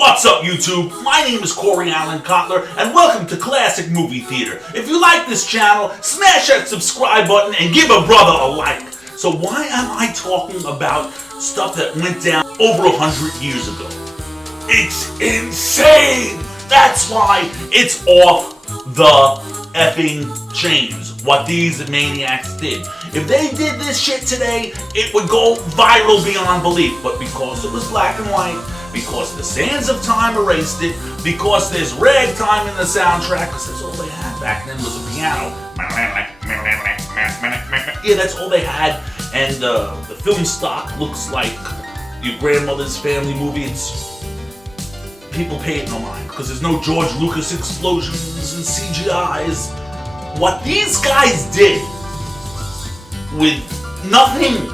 What's up, YouTube? My name is Corey Allen Kotler, and welcome to Classic Movie Theater. If you like this channel, smash that subscribe button and give a brother a like. So why am I talking about stuff that went down over 100 years ago? It's insane! That's why it's off the effing chains, what these maniacs did. If they did this shit today, it would go viral beyond belief. But because it was black and white, because the sands of time erased it, because there's ragtime in the soundtrack, because that's all they had back then was a piano. Yeah, that's all they had. And the film stock looks like your grandmother's family movie. It's people pay it no mind because there's no George Lucas explosions and CGIs. What these guys did with nothing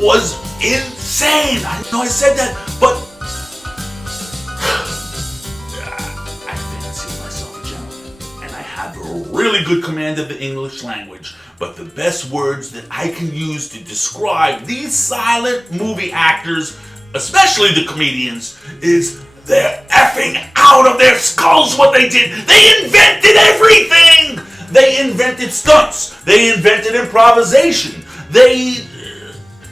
was insane. I know I said that, but I fancy myself a gentleman, and I have a really good command of the English language. But the best words that I can use to describe these silent movie actors, especially the comedians, is they're effing out of their skulls what they did. They invented everything! They invented stunts. They invented improvisation. They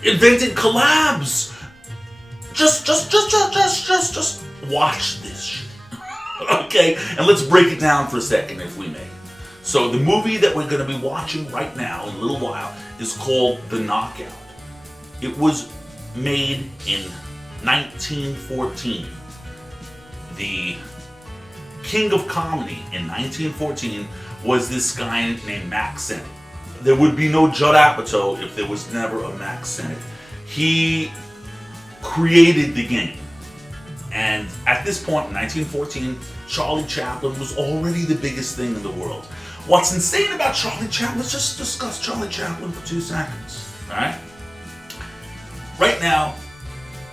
invented collabs. Just watch this shit. Okay? And let's break it down for a second, if we may. So the movie that we're going to be watching right now in a little while is called The Knockout. It was made in 1914. The king of comedy in 1914 was this guy named Mack Sennett. There would be no Judd Apatow if there was never a Mack Sennett. He created the game. And at this point, in 1914, Charlie Chaplin was already the biggest thing in the world. What's insane about Charlie Chaplin, let's just discuss Charlie Chaplin for 2 seconds. Alright? Right now,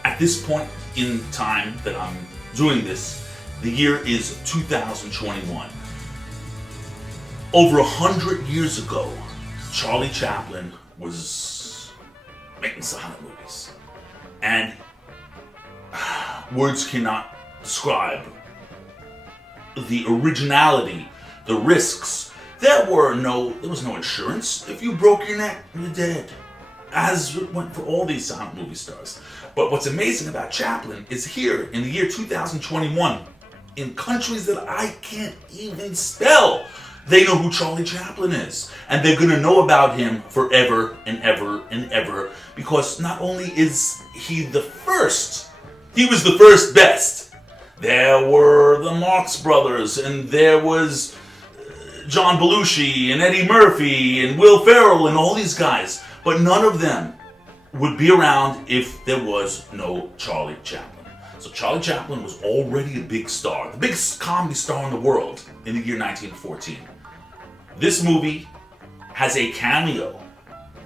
at this point in time that I'm doing this, the year is 2021. Over 100 years ago, Charlie Chaplin was making silent movies. And words cannot describe the originality, the risks. There was no insurance. If you broke your neck, you're dead. As it went for all these silent movie stars. But what's amazing about Chaplin is here in the year 2021, in countries that I can't even spell, they know who Charlie Chaplin is. And they're going to know about him forever and ever and ever. Because not only is he the first, he was the first best. There were the Marx Brothers, and there was John Belushi, and Eddie Murphy, and Will Ferrell, and all these guys. But none of them would be around if there was no Charlie Chaplin. So Charlie Chaplin was already a big star, the biggest comedy star in the world in the year 1914. This movie has a cameo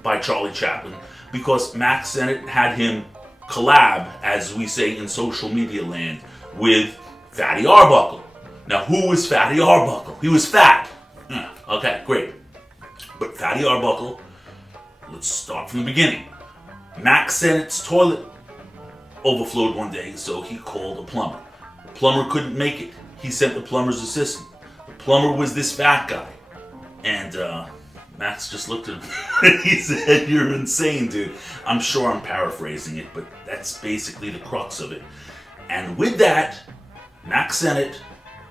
by Charlie Chaplin because Mack Sennett had him collab, as we say in social media land, with Fatty Arbuckel. Now, who was Fatty Arbuckel? He was fat. Okay, great. But Fatty Arbuckel, let's start from the beginning. Mack Sennett's toilet overflowed one day, so he called a plumber. The plumber couldn't make it. He sent the plumber's assistant. The plumber was this fat guy. And Max just looked at him and he said, "You're insane, dude." I'm sure I'm paraphrasing it, but that's basically the crux of it. And with that, Mack Sennett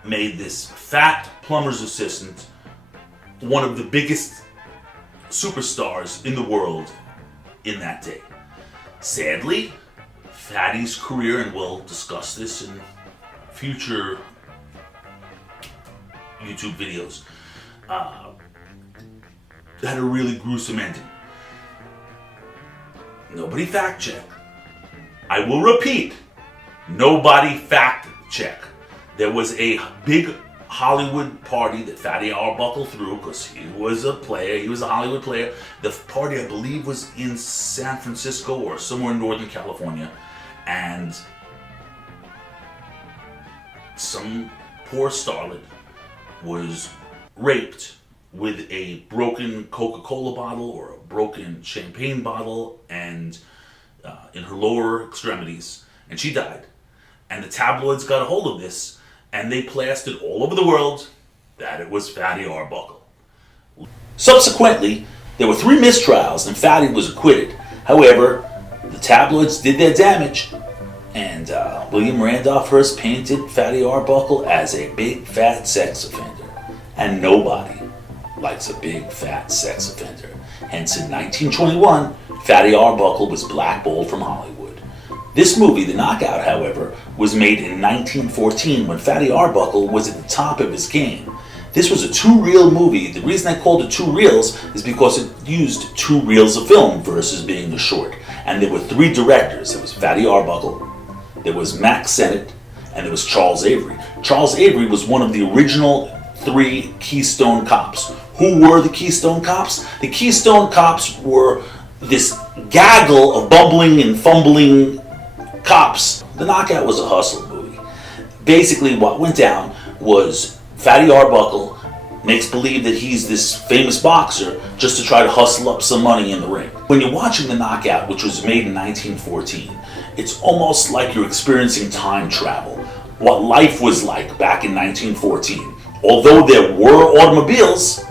made this fat plumber's assistant one of the biggest superstars in the world in that day. Sadly, Fatty's career, and we'll discuss this in future YouTube videos, had a really gruesome ending. Nobody fact-checked. I will repeat, nobody fact-checked. There was a big Hollywood party that Fatty Arbuckle threw because he was a player, he was a Hollywood player. The party, I believe, was in San Francisco or somewhere in Northern California. And some poor starlet was raped with a broken Coca-Cola bottle or a broken champagne bottle and in her lower extremities, and she died. And the tabloids got a hold of this, and they plastered all over the world that it was Fatty Arbuckle. Subsequently, there were 3 mistrials, and Fatty was acquitted. However, the tabloids did their damage, and William Randolph Hearst painted Fatty Arbuckle as a big fat sex offender. And nobody likes a big fat sex offender. Hence, in 1921, Fatty Arbuckle was blackballed from Hollywood. This movie, The Knockout, however, was made in 1914 when Fatty Arbuckle was at the top of his game. This was a 2-reel movie. The reason I called it 2 reels is because it used 2 reels of film versus being a short. And there were 3 directors. There was Fatty Arbuckle, there was Mack Sennett, and there was Charles Avery. Charles Avery was one of the original 3 Keystone cops. Who were the Keystone cops? The Keystone cops were this gaggle of bumbling and fumbling cops. The Knockout was a hustle movie. Basically, what went down was Fatty Arbuckle makes believe that he's this famous boxer just to try to hustle up some money in the ring. When you're watching The Knockout, which was made in 1914, it's almost like you're experiencing time travel. What life was like back in 1914. Although there were automobiles,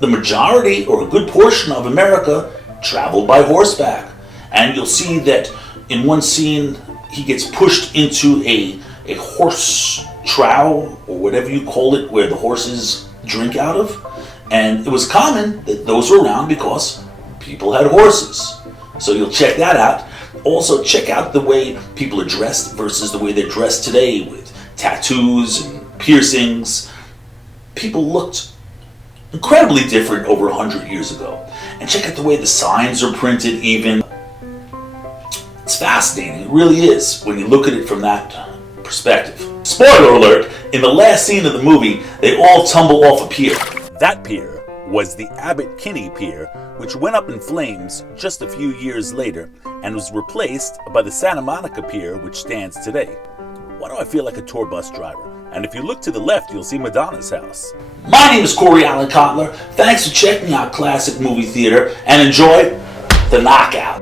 the majority or a good portion of America traveled by horseback. And you'll see that in one scene, he gets pushed into a horse trough, or whatever you call it, where the horses drink out of. And it was common that those were around because people had horses. So you'll check that out. Also, check out the way people are dressed versus the way they're dressed today with tattoos and piercings. People looked incredibly different over 100 years ago. And check out the way the signs are printed even. It's fascinating, it really is, when you look at it from that perspective. Spoiler alert, in the last scene of the movie, they all tumble off a pier. That pier was the Abbot Kinney Pier, which went up in flames just a few years later and was replaced by the Santa Monica Pier, which stands today. Why do I feel like a tour bus driver? And if you look to the left, you'll see Madonna's house. My name is Corey Allen Kotler. Thanks for checking out Classic Movie Theater, and enjoy The Knockout.